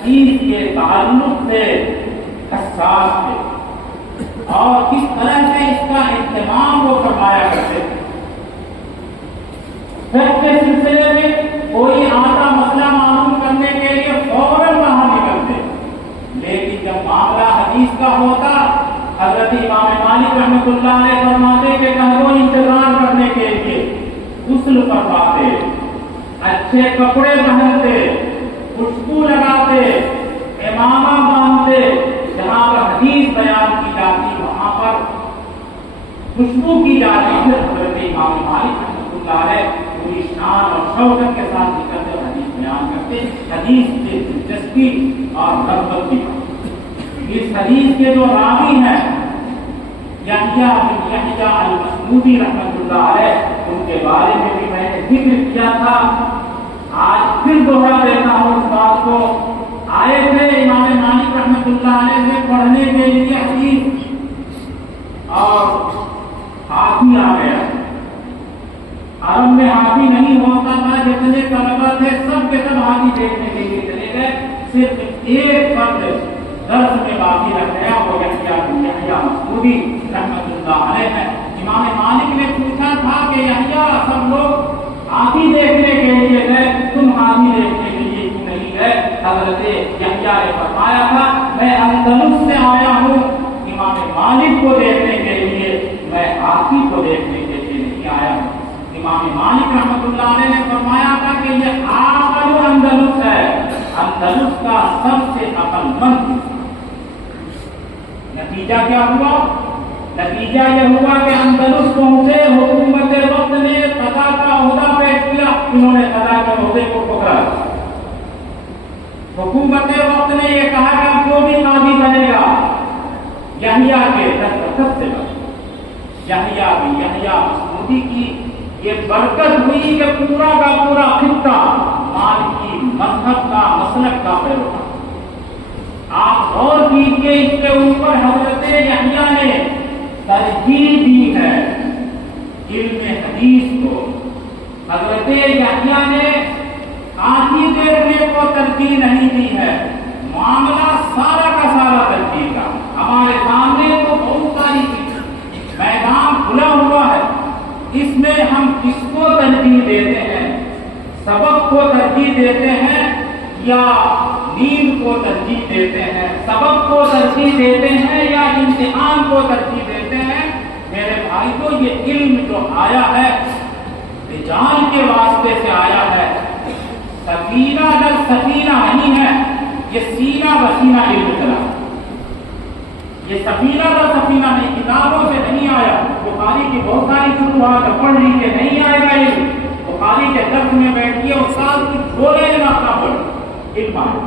حدیث کے تعلق سے حساس تھے اور کس طرح سے اس کا اہتمام وہ فرمایا کرتے تھے۔ فقہ کے سلسلے میں کوئی آتا مسئلہ معلوم کرنے کے لیے فوراً باہر نکلتے، لیکن جب معاملہ حدیث کا ہوتا حضرت امام مالک رحمۃ اللہ علیہ فرماتے کہ کہو انتظار کرنے کے لیے غسل فرماتے، اچھے کپڑے پہنتے، خوشبو لگاتے، امامہ باندھتے، جہاں پر حدیث بیان کی جاتی وہاں پر خوشبو کی جاتی، پھر حضرت امام مالک رحمۃ اللہ علیہ پوری شان اور شوکت کے ساتھ نکلتے حدیث بیان کرتے۔ حدیث سے دلچسپی اور رغبت بھی۔ اس حدیث کے جو راوی ہیں یحییٰ بن یحییٰ المصمودی رحمۃ اللہ علیہ، ان کے بارے میں بھی میں نے ذکر کیا تھا، آج پھر دوہرا دیتا ہوں اس بات کو۔ آئے تھے امام مالک رحمۃ اللہ علیہ سے پڑھنے کے لیے حدیث، اور ہاتھی آ گیا۔ عرب میں ہاتھی نہیں ہوتا تھا، جتنے طلبہ تھے سب کے سب ہاتھی دیکھنے کے لیے چلے گئے، صرف ایک فرد درس میں باقی رہ گیا، وہ یحییٰ بن یحییٰ المصمودی رحمۃ اللہ علیہ ہے۔ امام مالک نے پوچھا تھا کہ یحییٰ سب لوگ ہاتھی دیکھنے کے لیے گئے، تم ہاتھی دیکھنے کے لیے کیوں نہیں گئے؟ حضرت یحییٰ نے فرمایا تھا میں اندلس سے آیا ہوں امام مالک کو دیکھنے کے لیے، میں ہاتھی کو دیکھنے کے لیے نہیں آیا ہوں۔ امام مالک رحمۃ اللہ علیہ نے فرمایا تھا کہ یہ عاقل اندلس ہے، اندلس کا سب سے عقل مند۔ نتیجہ کیا ہوا؟ نتیجہ یہ ہوا کہ اندلس پہنچے، حکومت وقت نے قضا کا عہدہ پیش کیا، انہوں نے قضا کے عہدے کو پکڑا۔ حکومت وقت نے یہ کہا کہ جو بھی قاضی بنے گا یحییٰ کے دستخط سے بنے۔ یحییٰ بن یحییٰ المصمودی کی یہ برکت ہوئی کہ پورا کا پورا خطہ مالکی مذہب کا مسلک کا پیروکار۔ آپ غور کیجیے اس کے اوپر حضرت یحییٰ نے ترجیح دی ہے علم حدیث کو۔ حضرت یحییٰ نے ہاتھی دیکھنے کو ترجیح نہیں دی ہے، معاملہ سارا کا سارا ترجیح کا۔ ہمارے سامنے تو بہت ساری چیزیں، میدان کھلا ہوا ہے، اس میں ہم کس کو ترجیح دیتے ہیں؟ سبق کو ترجیح دیتے ہیں یا نیند کو ترجیح دیتے ہیں؟ سبق کو ترجیح دیتے ہیں یا امتحان کو ترجیح دیتے ہیں؟ میرے بھائی کو یہ علم جو آیا ہے رجال کے واسطے سے آیا ہے، سفینہ در سفینہ نہیں ہے، یہ سینہ بسینہ علم چلا۔ یہ سفینہ در سفینہ نہیں، کتابوں سے نہیں آیا۔ بخاری کی بہت ساری شروحات پڑھ لیجیے، نہیں آئے گا علم۔ بخاری کے درس میں بیٹھیے، استاد کی جھولے میں نہ پڑھ علم آئے۔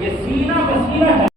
یہ سینہ بسینہ ہے۔